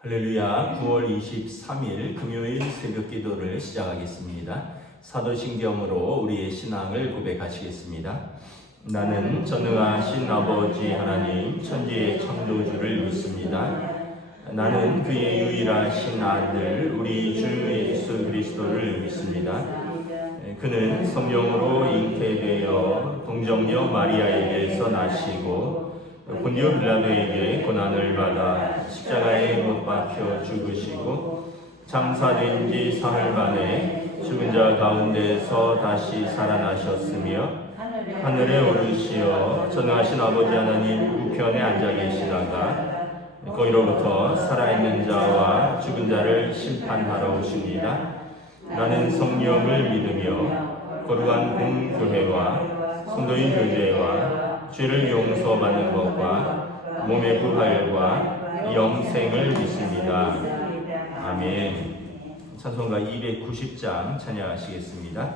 할렐루야. 9월 23일 금요일 새벽 기도를 시작하겠습니다. 사도신경으로 우리의 신앙을 고백하시겠습니다. 나는 전능하신 아버지 하나님 천지의 창조주를 믿습니다. 나는 그의 유일하신 아들 우리 주 예수 그리스도를 믿습니다. 그는 성령으로 잉태되어 동정녀 마리아에게서 나시고 본디오 빌라도에게 고난을 받아 십자가에 못 박혀 죽으시고 장사된 지 사흘 만에 죽은 자 가운데서 다시 살아나셨으며 하늘에 오르시어 전능하신 아버지 하나님 우편에 앉아 계시다가 거기로부터 살아있는 자와 죽은 자를 심판하러 오십니다. 나는 성령을 믿으며 거룩한 공교회와 성도인 교제와 죄를 용서받는 것과 몸의 부활과 영생을 믿습니다. 아멘. 찬송가 290장 찬양하시겠습니다.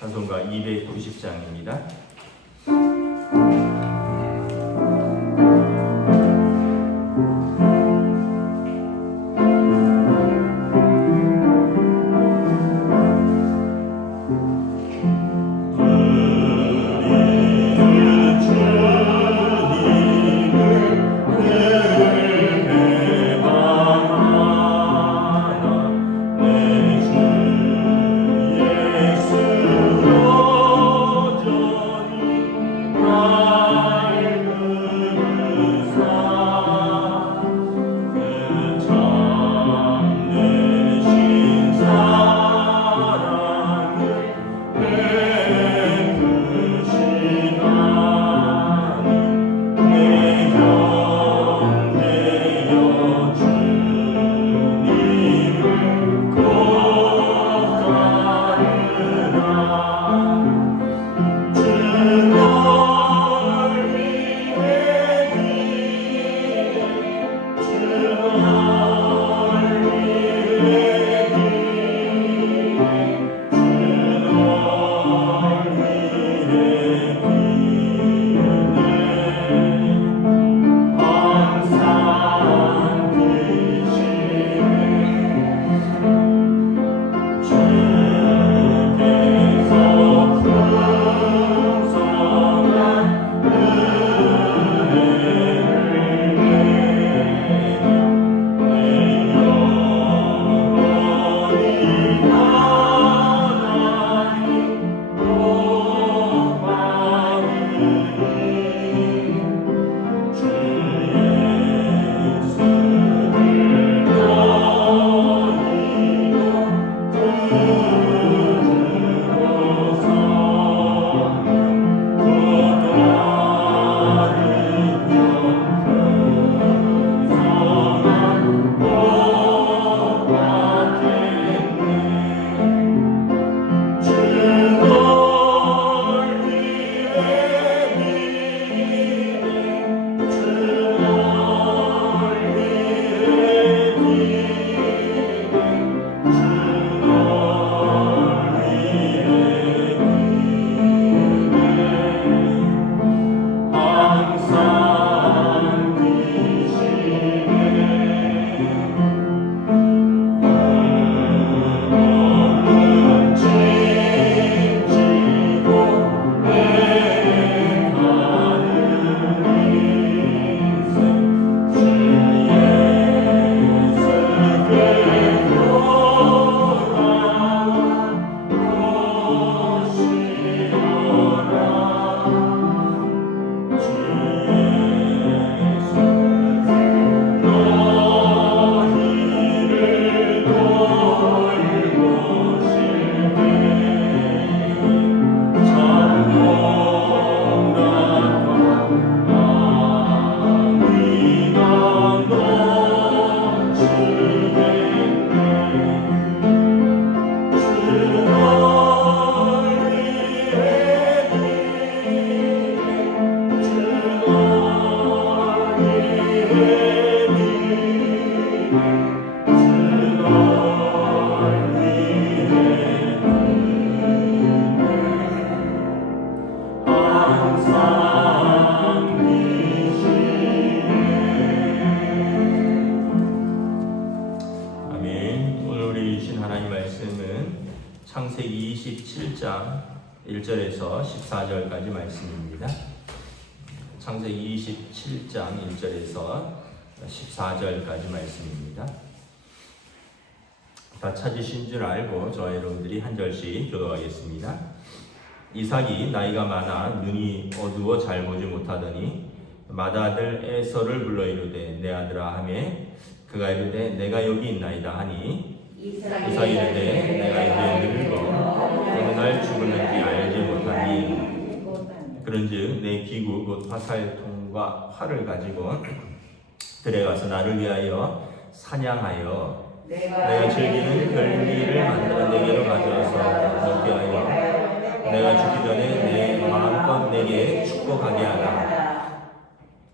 찬송가 290장입니다. 창세기 27장 1절에서 14절까지 말씀입니다. 창세기 27장 1절에서 14절까지 말씀입니다. 다 찾으신 줄 알고 저와 여러분들이 한 절씩 교독하겠습니다. 이삭이 나이가 많아 눈이 어두워 잘 보지 못하더니 맏아들 에서를 불러 이르되 내 아들아 하매 그가 이르되 내가 여기 있나이다 하니 이삭이 이르되 내가 이제 늙어 어느 날 죽을는지 알지 못하니 그런즉 내 기구 곧 화살통과 활을 가지고 들에 가서 나를 위하여 사냥하여 내가 즐기는 별미를 만들어 내게로 가져와서 먹게 하여 내가 죽기 전에 내 마음껏 내게 축복하게 하라.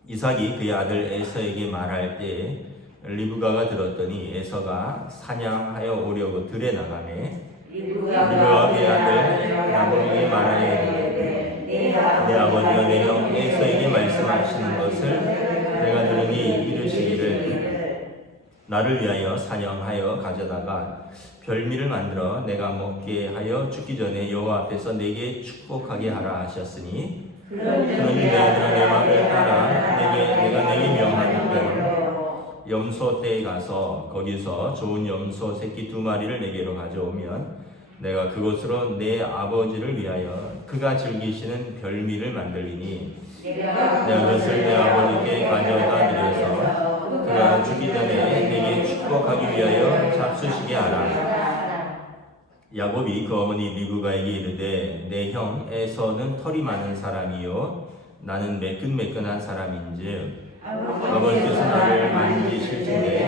이삭이 그의 아들 에서에게 말할 때에 리브가가 들었더니 에서가 사냥하여 오려고 들에 나가매 리브가가 그의 아들 야곱에게 말하되 내 아버지가 내 형 에서에게 말씀하시는 것을 내가 들으니 이르시기를 나를 위하여 사냥하여 가져다가 별미를 만들어 내가 먹게 하여 죽기 전에 여호와 앞에서 내게 축복하게 하라 하셨으니 그러니 내 아들아 내 말을 따라 내가 내게 명하는 염소 떼에 가서 거기서 좋은 염소 새끼 2마리를 내게로 가져오면 내가 그곳으로 내 아버지를 위하여 그가 즐기시는 별미를 만들리니 내가 그것을 내 아버지께 가져다 드려서 그가 죽기 전에 내게 축복하기 위하여 잡수시게 하라. 야곱이 그 어머니 리브가에게 이르되 내 형 에서는 털이 많은 사람이요 나는 매끈매끈한 사람인즉 아버지께서 나를 만지실진데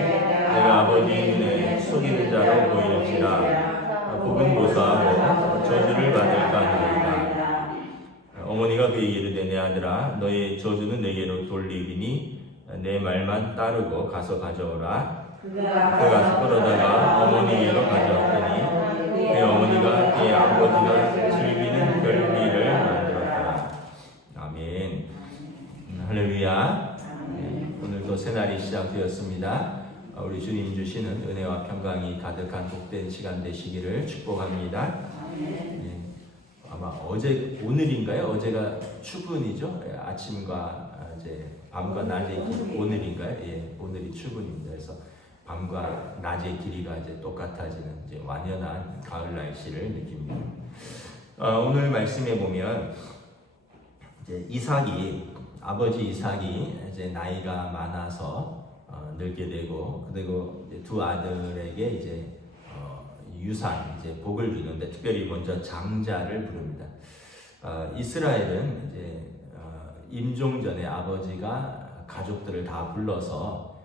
내가 아버지 눈에 속이는 자로 보일지라 복은 고사하고 저주를 받을까 하리이다. 어머니가 그에게 이르되 내 아들아 너의 저주는 내게로 돌리리니 내 말만 따르고 가서 가져오라. 그가 끌어다가 어머니에게로 가져왔더니 그의 어머니가 그의 아버지가 즐기는 별미를 만들었더라. 아멘. 할렐루야. 오늘도 새날이 시작되었습니다. 우리 주님 주시는 은혜와 평강이 가득한 복된 시간 되시기를 축복합니다. 아마 오늘인가요? 어제가 추분이죠. 아침과 이제 밤과 낮의 길, 오늘인가요? 예, 오늘이 추분입니다. 그래서 밤과 낮의 길이가 이제 똑같아지는 이제 완연한 가을 날씨를 느낍니다. 오늘 말씀에 보면 이제 아버지 이삭이 이제 나이가 많아서 늙게 되고 그리고 이제 두 아들에게 이제 유산 이제 복을 주는데 특별히 먼저 장자를 부릅니다. 이스라엘은 이제 임종 전에 아버지가 가족들을 다 불러서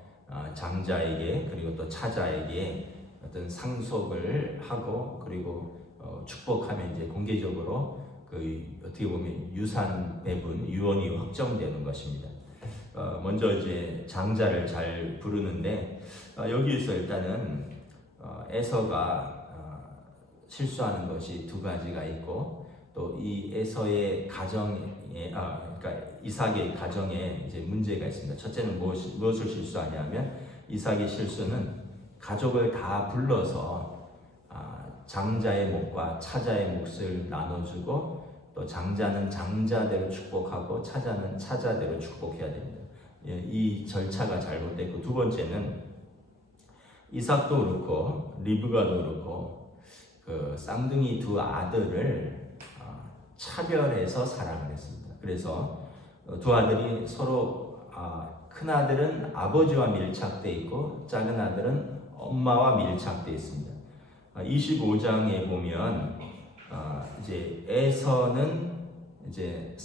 장자에게 그리고 또 차자에게 어떤 상속을 하고 그리고 축복하면 이제 공개적으로 그 어떻게 보면 유산 배분 유언이 확정되는 것입니다. 먼저 이제 장자를 잘 부르는데 여기에서 일단은 에서가 실수하는 것이 두 가지가 있고 또 이 에서의 가정에 그러니까 이삭의 가정에 이제 문제가 있습니다. 첫째는 무엇을 실수하냐면 이삭의 실수는 가족을 다 불러서 장자의 몫과 차자의 몫을 나눠주고 또 장자는 장자대로 축복하고 차자는 차자대로 축복해야 됩니다. 이 절차가 잘못됐고 두 번째는 이삭도 그렇고 리브가도 그렇고 그 쌍둥이 두 아들을 차별해서 사랑을 했습니다. 그래서 두 아들이 서로 큰 아들은 아버지와 밀착돼 있고 작은 아들은 엄마와 밀착돼 있습니다. 25장에 보면 이제 에서는 이제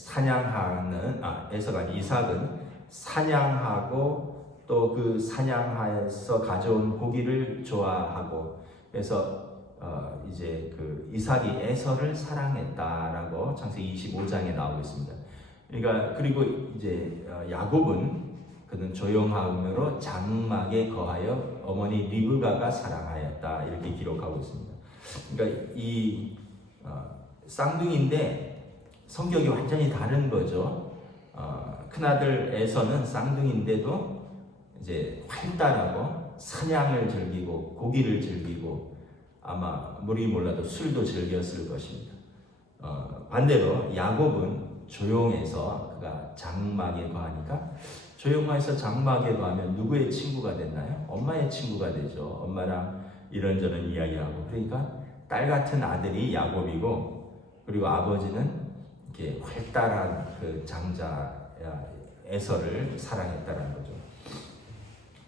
이삭은 사냥하고 또 그 사냥하여서 가져온 고기를 좋아하고 그래서 이제 그 이삭이 에서를 사랑했다라고 창세기 25장에 나오고 있습니다. 그러니까 그리고 이제 야곱은 그는 조용함으로 장막에 거하여 어머니 리브가가 사랑하였다 이렇게 기록하고 있습니다. 그러니까 이 쌍둥이인데 성격이 완전히 다른 거죠. 큰아들 에서는 쌍둥이인데도 이제 활달하고 사냥을 즐기고 고기를 즐기고 아마 모르긴 몰라도 술도 즐겼을 것입니다. 반대로 야곱은 조용해서 그가 장막에 거하니까 조용해서 장막에 거하면 누구의 친구가 됐나요? 엄마의 친구가 되죠. 엄마랑 이런저런 이야기하고. 그러니까 딸 같은 아들이 야곱이고, 그리고 아버지는 이렇게 활달한 그 장자 에서를 사랑했다는 거죠.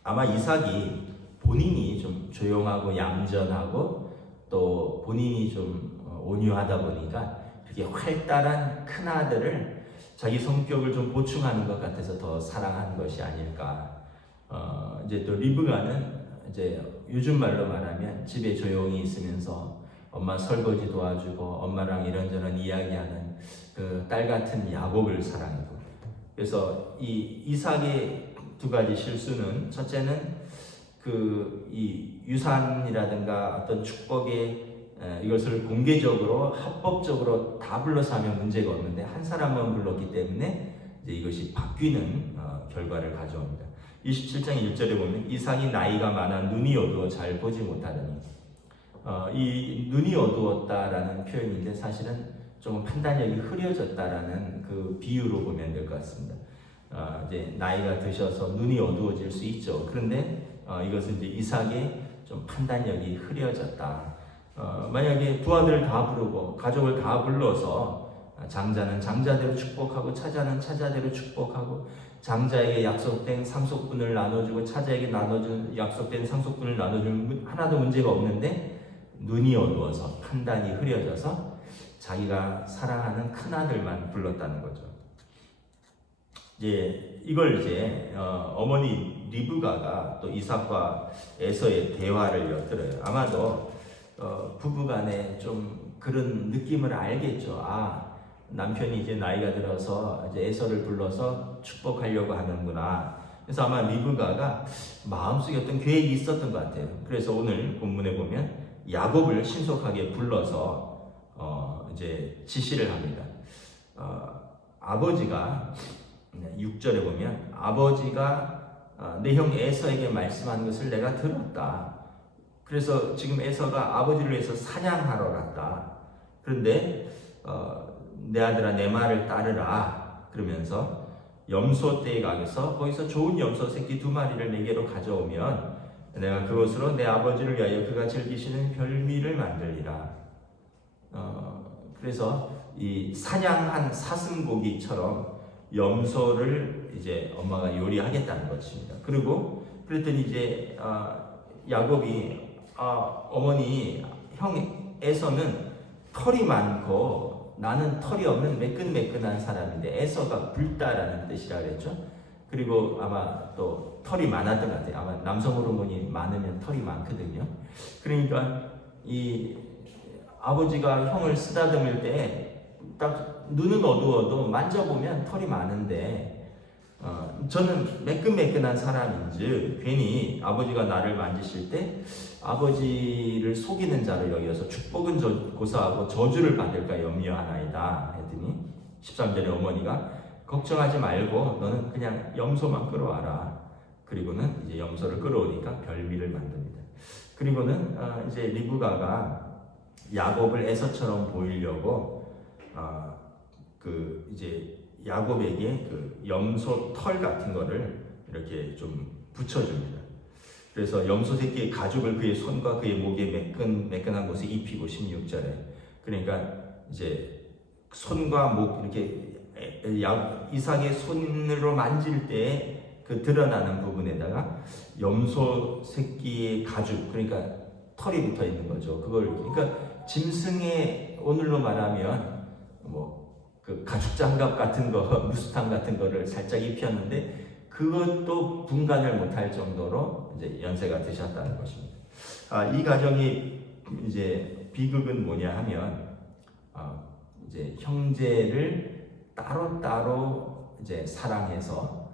아마 이삭이 본인이 좀 조용하고 얌전하고 또 본인이 좀 온유하다 보니까 그렇게 활달한 큰 아들을 자기 성격을 좀 보충하는 것 같아서 더 사랑한 것이 아닐까. 이제 또 리브가는 이제 요즘 말로 말하면 집에 조용히 있으면서 엄마 설거지 도와주고 엄마랑 이런저런 이야기하는 그 딸 같은 야곱을 사랑했고. 그래서 이 이삭의 두 가지 실수는, 첫째는 이 유산이라든가 어떤 축복의 이것을 공개적으로 합법적으로 다 불러서 하면 문제가 없는데 한 사람만 불렀기 때문에 이제 이것이 바뀌는 결과를 가져옵니다. 27장 1절에 보면 이삭이 나이가 많아 눈이 어두워 잘 보지 못하더니, 이 눈이 어두웠다라는 표현인데 사실은 좀 판단력이 흐려졌다라는 그 비유로 보면 될 것 같습니다. 이제 나이가 드셔서 눈이 어두워질 수 있죠. 그런데 이것은 이제 이삭의 좀 판단력이 흐려졌다. 만약에 두 아들을 다 부르고 가족을 다 불러서 장자는 장자대로 축복하고 차자는 차자대로 축복하고 장자에게 약속된 상속분을 나눠주고 차자에게 나눠준 약속된 상속분을 나눠주면 하나도 문제가 없는데, 눈이 어두워서 판단이 흐려져서 자기가 사랑하는 큰 아들만 불렀다는 거죠. 이걸 어머니 리브가가 또 이삭과 에서의 대화를 엿들어요. 아마도 부부간에 좀 그런 느낌을 알겠죠. 남편이 이제 나이가 들어서 이제 에서를 불러서 축복하려고 하는구나. 그래서 아마 리브가가 마음속에 어떤 계획이 있었던 것 같아요. 그래서 오늘 본문에 보면 야곱을 신속하게 불러서 이제 지시를 합니다. 아버지가 6절에 보면 아버지가 내 형 에서에게 말씀한 것을 내가 들었다. 그래서 지금 에서가 아버지를 위해서 사냥하러 갔다. 그런데 내 아들아 내 말을 따르라. 그러면서 염소떼에 가서 거기서 좋은 염소 새끼 2마리를 내게로 가져오면 내가 그것으로 내 아버지를 위하여 그가 즐기시는 별미를 만들리라. 그래서 이 사냥한 사슴고기처럼 염소를 이제 엄마가 요리하겠다는 것입니다. 그랬더니 이제 야곱이 어머니 형 에서는 털이 많고 나는 털이 없는 매끈매끈한 사람인데, 에서가 붉다라는 뜻이라 그랬죠. 그리고 아마 또 털이 많았던 것 같아요. 아마 남성 호르몬이 많으면 털이 많거든요. 그러니까 이 아버지가 형을 쓰다듬을 때 딱 눈은 어두워도 만져보면 털이 많은데, 저는 매끈매끈한 사람인즉 괜히 아버지가 나를 만지실 때 아버지를 속이는 자로 여겨서 축복은 고사하고 저주를 받을까 염려하나이다 했더니 13절에 어머니가 걱정하지 말고 너는 그냥 염소만 끌어와라. 그리고는 이제 염소를 끌어오니까 별미를 만듭니다. 그리고는 이제 리브가가 야곱을 에서처럼 보이려고 이제 야곱에게 그 염소 털 같은 거를 이렇게 좀 붙여줍니다. 그래서 염소 새끼의 가죽을 그의 손과 그의 목에 매끈한 곳에 입히고 16절에, 그러니까 이제 손과 목 이렇게 이삭의 손으로 만질 때 그 드러나는 부분에다가 염소 새끼의 가죽, 그러니까 털이 붙어 있는 거죠. 그러니까 짐승의 오늘로 말하면 그 가죽 장갑 같은 거, 무스탕 같은 거를 살짝 입혔는데 그것도 분간을 못할 정도로 이제 연세가 드셨다는 것입니다. 이 가정이 이제 비극은 뭐냐 하면 이제 형제를 따로따로 이제 사랑해서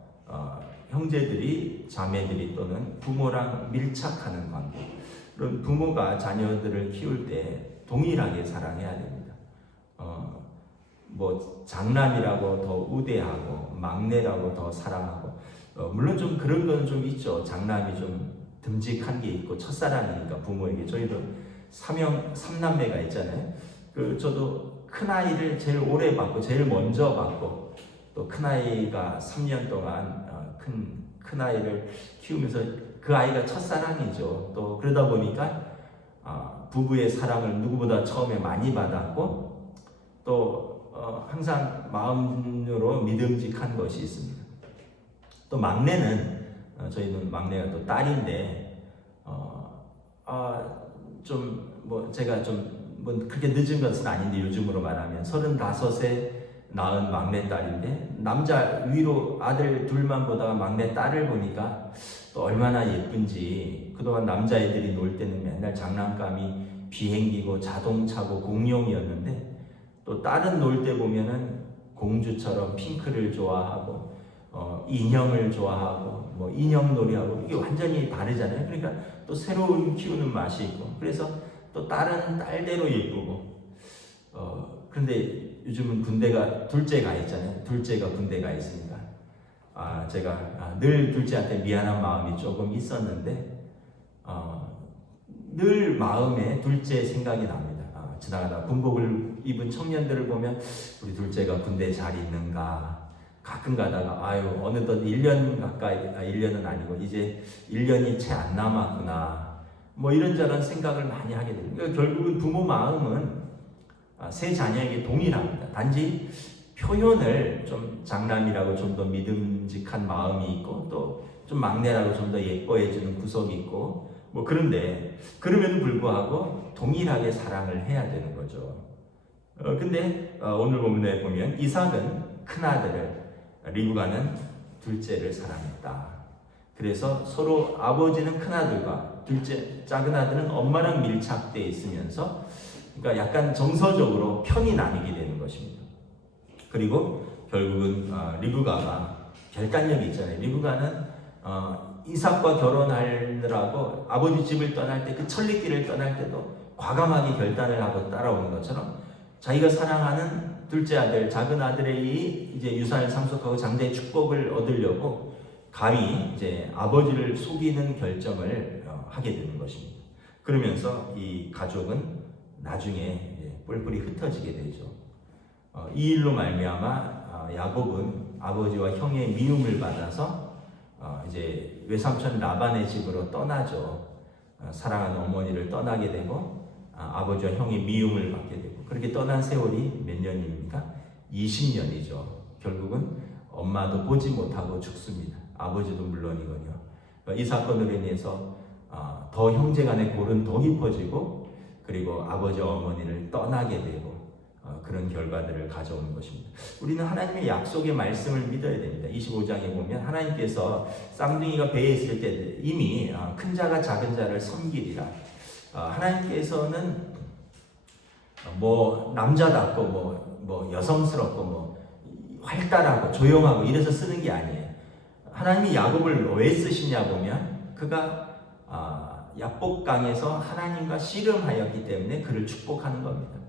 형제들이 자매들이 또는 부모랑 밀착하는 관계. 그런 부모가 자녀들을 키울 때 동일하게 사랑해야 됩니다. 장남이라고 더 우대하고 막내라고 더 사랑하고, 물론 좀 그런 거는 좀 있죠. 장남이 좀 듬직한 게 있고 첫사랑이니까 부모에게, 저희도 삼남매가 있잖아요. 저도 큰 아이를 제일 오래 받고 제일 먼저 받고 또 큰 아이가 3년 동안 큰 아이를 키우면서 그 아이가 첫사랑이죠. 또 그러다 보니까 부부의 사랑을 누구보다 처음에 많이 받았고 또 항상 마음으로 믿음직한 것이 있습니다. 또 막내는 저희는 막내가 또 딸인데 제가 그렇게 늦은 것은 아닌데 요즘으로 말하면 35세 낳은 막내딸인데 남자 위로 아들 둘만 보다가 막내딸을 보니까 또 얼마나 예쁜지. 그동안 남자애들이 놀 때는 맨날 장난감이 비행기고 자동차고 공룡이었는데 또 딸은 놀 때 보면은 공주처럼 핑크를 좋아하고 인형을 좋아하고 뭐 인형놀이하고 이게 완전히 다르잖아요. 그러니까 또 새로운 키우는 맛이 있고 그래서 또 딸은 딸대로 예쁘고 그런데 요즘은 군대가 둘째가 있잖아요. 둘째가 군대가 있으니까 제가 늘 둘째한테 미안한 마음이 조금 있었는데 늘 마음에 둘째 생각이 납니다. 지나가다 군복을 입은 청년들을 보면 우리 둘째가 군대에 잘 있는가 가끔 가다가 어느덧 1년 가까이 1년은 아니고 이제 1년이 채 안 남았구나 뭐 이런저런 생각을 많이 하게 됩니다. 그러니까 결국은 부모 마음은 세 자녀에게 동일합니다. 단지 표현을 좀 장남이라고 좀 더 믿음직한 마음이 있고 또 좀 막내라고 좀 더 예뻐해주는 구석이 있고 뭐 그런데 그럼에도 불구하고 동일하게 사랑을 해야 되는 거죠. 근데 오늘 본문에 보면 이삭은 큰 아들을 리브가는 둘째를 사랑했다. 그래서 서로 아버지는 큰 아들과 둘째 작은 아들은 엄마랑 밀착되어 있으면서 그러니까 약간 정서적으로 편이 나뉘게 되는 것입니다. 그리고 결국은 리브가가 결단력이 있잖아요. 리브가는 이삭과 결혼하느라고 아버지 집을 떠날 때 그 천리길을 떠날 때도 과감하게 결단을 하고 따라오는 것처럼 자기가 사랑하는 둘째 아들, 작은 아들의 이제 유산을 상속하고 장자의 축복을 얻으려고 감히 이제 아버지를 속이는 결정을 하게 되는 것입니다. 그러면서 이 가족은 나중에 뿔뿔이 흩어지게 되죠. 이 일로 말미암아 야곱은 아버지와 형의 미움을 받아서 이제 외삼촌 라반의 집으로 떠나죠. 사랑하는 어머니를 떠나게 되고 아버지와 형의 미움을 받게 되고 그렇게 떠난 세월이 몇 년입니까? 20년이죠. 결국은 엄마도 보지 못하고 죽습니다. 아버지도 물론이거든요. 이 사건으로 인해서 더 형제간의 골은 더 깊어지고 그리고 아버지와 어머니를 떠나게 되고 그런 결과들을 가져오는 것입니다. 우리는 하나님의 약속의 말씀을 믿어야 됩니다. 25장에 보면 하나님께서 쌍둥이가 배에 있을 때 이미 큰 자가 작은 자를 섬기리라. 하나님께서는 뭐 남자답고 뭐 여성스럽고 뭐 활달하고 조용하고 이래서 쓰는 게 아니에요. 하나님이 야곱을 왜 쓰시냐 보면 그가 야복강에서 하나님과 씨름하였기 때문에 그를 축복하는 겁니다.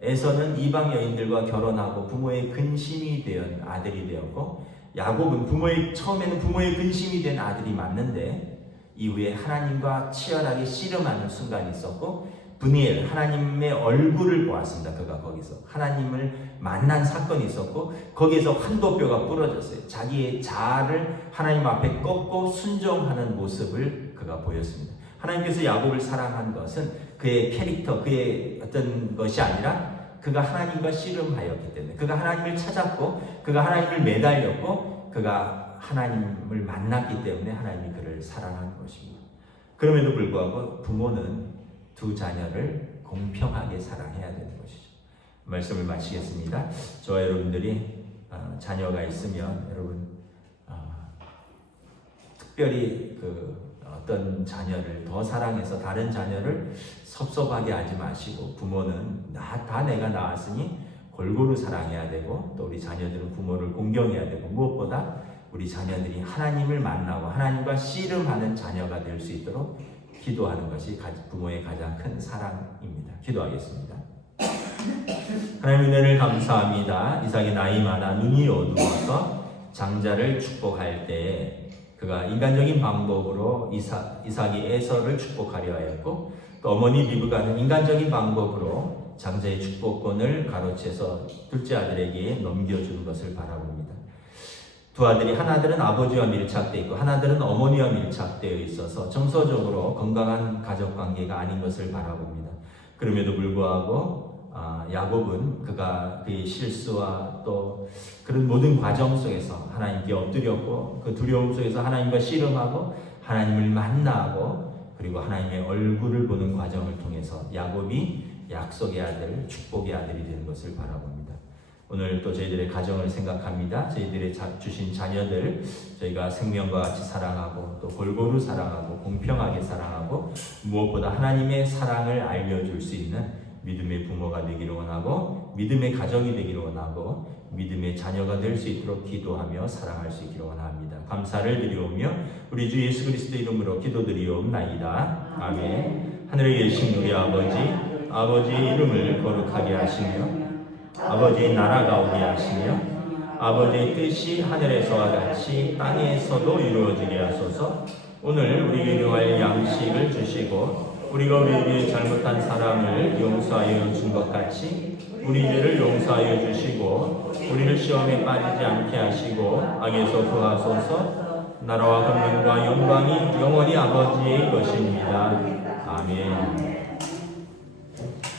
에서는 이방 여인들과 결혼하고 부모의 근심이 된 아들이 되었고 야곱은 처음에는 부모의 근심이 된 아들이 맞는데 이후에 하나님과 치열하게 씨름하는 순간이 있었고 브니엘 하나님의 얼굴을 보았습니다. 그가 거기서 하나님을 만난 사건이 있었고 거기에서 환도뼈가 부러졌어요. 자기의 자아를 하나님 앞에 꺾고 순종하는 모습을 그가 보였습니다. 하나님께서 야곱을 사랑한 것은 그의 캐릭터, 그의 어떤 것이 아니라 그가 하나님과 씨름하였기 때문에 그가 하나님을 찾았고 그가 하나님을 매달렸고 그가 하나님을 만났기 때문에 하나님이 그를 사랑한 것입니다. 그럼에도 불구하고 부모는 두 자녀를 공평하게 사랑해야 되는 것이죠. 말씀을 마치겠습니다. 저와 여러분들이 자녀가 있으면 여러분 특별히 어떤 자녀를 더 사랑해서 다른 자녀를 섭섭하게 하지 마시고 부모는 다 내가 낳았으니 골고루 사랑해야 되고 또 우리 자녀들은 부모를 공경해야 되고 무엇보다 우리 자녀들이 하나님을 만나고 하나님과 씨름하는 자녀가 될 수 있도록 기도하는 것이 부모의 가장 큰 사랑입니다. 기도하겠습니다. 하나님 은혜를 감사합니다. 이삭이 나이 많아 눈이 어두워서 장자를 축복할 때 그가 인간적인 방법으로 이삭이 에서를 축복하려 하였고, 또 어머니 리브가는 인간적인 방법으로 장자의 축복권을 가로채서 둘째 아들에게 넘겨주는 것을 바라봅니다. 두 아들이 하나들은 아버지와 밀착되어 있고 하나들은 어머니와 밀착되어 있어서 정서적으로 건강한 가족관계가 아닌 것을 바라봅니다. 그럼에도 불구하고 야곱은 그의 실수와 또 그런 모든 과정 속에서 하나님께 엎드렸고, 그 두려움 속에서 하나님과 씨름하고 하나님을 만나고, 그리고 하나님의 얼굴을 보는 과정을 통해서 야곱이 약속의 아들, 축복의 아들이 되는 것을 바라봅니다. 오늘 또 저희들의 가정을 생각합니다. 저희들의 주신 자녀들 저희가 생명과 같이 사랑하고, 또 골고루 사랑하고, 공평하게 사랑하고, 무엇보다 하나님의 사랑을 알려줄 수 있는 믿음의 부모가 되기를 원하고, 믿음의 가정이 되기를 원하고, 믿음의 자녀가 될 수 있도록 기도하며 사랑할 수 있기를 원합니다. 감사를 드리오며 우리 주 예수 그리스도 이름으로 기도드리옵나이다. 아멘. 하늘에 계신 우리 아버지의 이름을 거룩하게 하시며 아버지의 나라가 오게 하시며 아버지의 뜻이 하늘에서와 같이 땅에서도 이루어지게 하소서. 오늘 우리에게 일용할 양식을 주시고, 우리가 우리에게 잘못한 사람을 용서하여 준 것 같이 우리 죄를 용서하여 주시고, 우리를 시험에 빠지지 않게 하시고 악에서 구하소서. 나라와 권능과 영광이 영원히 아버지의 것입니다. 아멘.